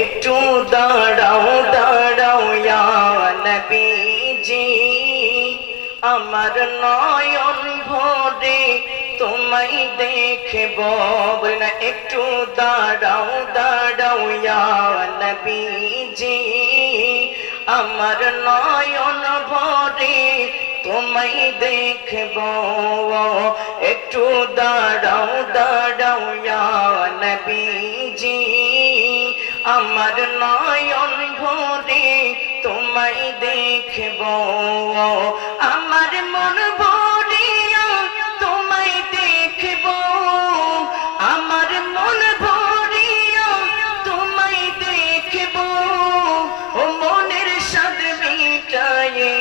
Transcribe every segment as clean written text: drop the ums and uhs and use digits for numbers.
একটু দাঁড়াও দাঁড়াও ইয়া নবীজি, আমার নয়ন ভরে তোমায় দেখব। না একটু দাঁড়াও দাঁড়াও ইয়া নবীজি, আমার নয়ন ভরে তোমায় দেখব। একটু দাঁড়াও দাঁড়াও ইয়া নবীজি, আমার নয়ন ভরে তোমায় দেখব। আমার মন ভরিয়া তোমায় দেখব, আমার মন ভরিয়া তোমায় দেখব। ও মনের স্বাদ মিটায়ে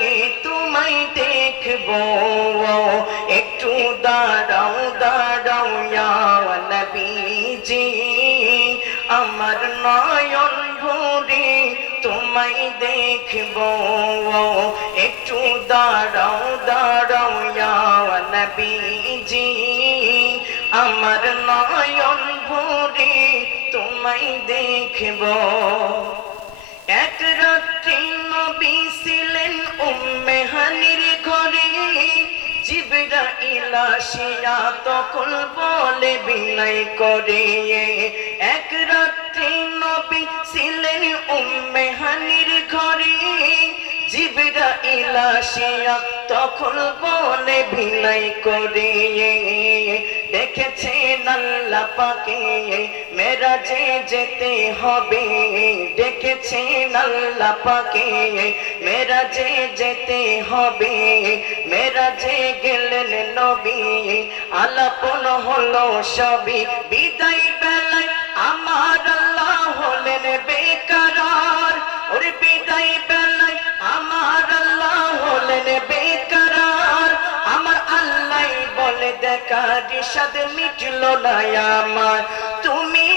তোমায় দেখব। একটু দাঁড়াও দাঁড়াও ইয়া নবীজি, আমার নয়ন ভরে তোমায় দেখব। একটু দাঁড়াও দাঁড়াও ইয়া নবীজি, আমার নয়ন ভরে তোমায় দেখব। এক রাত্রি নবী ছিলেন উম্মে হানির ঘরে, জিবরাইল আসিয়া তখন বলে বিনয় করে। এক রাত্রি নবী ছিলেন উম্মে হানির ঘরে, জিবরাইল আসিয়া তখন বলে বিনয় করে। দেখেছেন আল্লাহ পাকে মেরাজে যেতে হবে, দেখেছেন আল্লাহ পাকে মেরাজে যেতে হবে। মেরাজে গেলেন নবী, আলাপন হলো সবই। বিদায় বেলায় আমার আল্লাহ হলেন বেকরার, ওরে বিদায় বেলায় আমার আল্লাহ হলেন বেকরার। আমার আল্লাহ বলে দেখার ইশাদ মিটলো না আমার, তুমি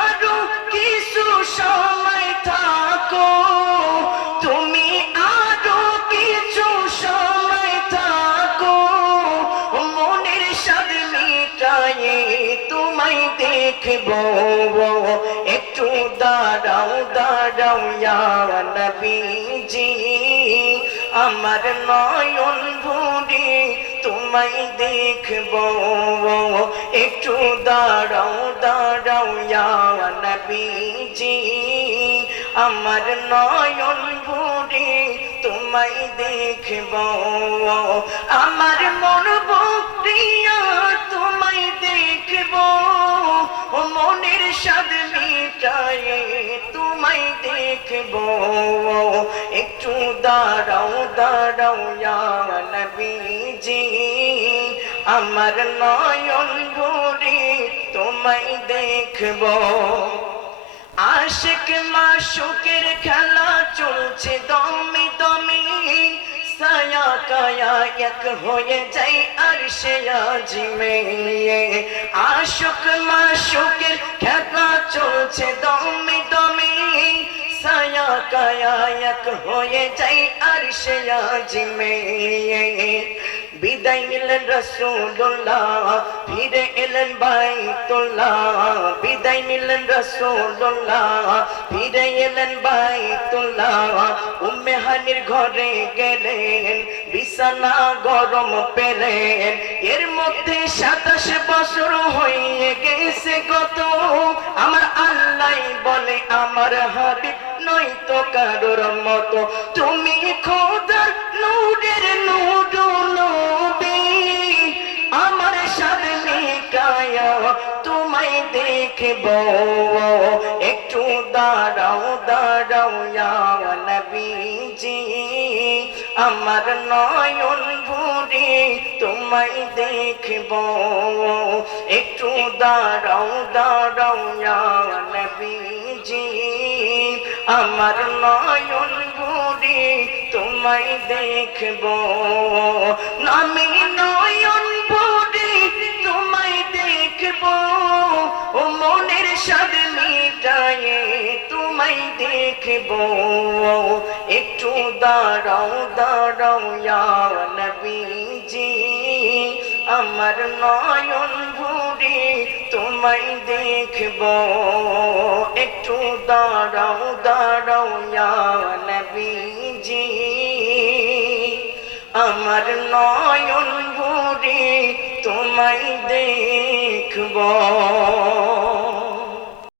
আরো কিছু সময় থাকো, তুমি আরো কিছু সময় থাকো। মনের স্বাদ মিটায়ে তোমায় দেখব। একটু দাঁড়াও দাঁড়াও ইয়া নবীজি, আমার নয়ন ভরে তোমায় দেখব। একটু দাঁড়াও দাঁড়াও ইয়া নবীজি, আমার নয়ন ভরে তোমায় দেখব। আমার মন ভরিয়া তোমায় দেখব, ও মনের স্বাদ মিটায়ে তোমায় দেখব। একটু দাঁড়াও দাঁড়াও ইয়া নবীজি, আমার নয়ন ভরে তোমায় দেখব। আশিক মাশুকের খেলা চলছে দমে দমে, ছায়া কায়া এক হয়ে যায় আরশে আজিমে। আশিক মাশুকের খেলা চলছে দমে দমে, ছায়া কায়া এক হয়ে যায় আরশে আজিমে। বিদায় নিলেন রাসূলুল্লাহ, ফিরে এলেন বাইতুল্লাহ। বিদায় নিলেন রাসূলুল্লাহ, ফিরে এলেন বাইতুল্লাহ। উম্মে হানির ঘরে গেলেন, বিছানা গরম পেলেন। এর মধ্যে 27 বছর হয়ে গেছে গত। আমার আল্লাহ বলে আমার হাবিব নয়তো কারোর মতো। তুমি খোদার নূরের নূর নবী, আমার সাথে মিটায়া তোমায় দেখব। একটু দাঁড়াও দাঁড়াও ইয়া নবীজি, আমার নয়ন ভরে তোমায় দেখব। একটু দাঁড়াও দাঁড়াও ইয়া নবীজি, আমার নয়ন ভরে তোমায় দেখব। আমি নয়ন ভরে তোমায় দেখব, ও মনের স্বাদ মিটায়ে তোমায় দেখব। একটু দাঁড়াও দাঁড়াও ইয়া নবীজি, আমার নয়ন ভরে তোমায় দেখব। একটু দাঁড়াও দাঁড়াও ইয়া নবীজি আমার নয়ন ভরে তোমায় দেখব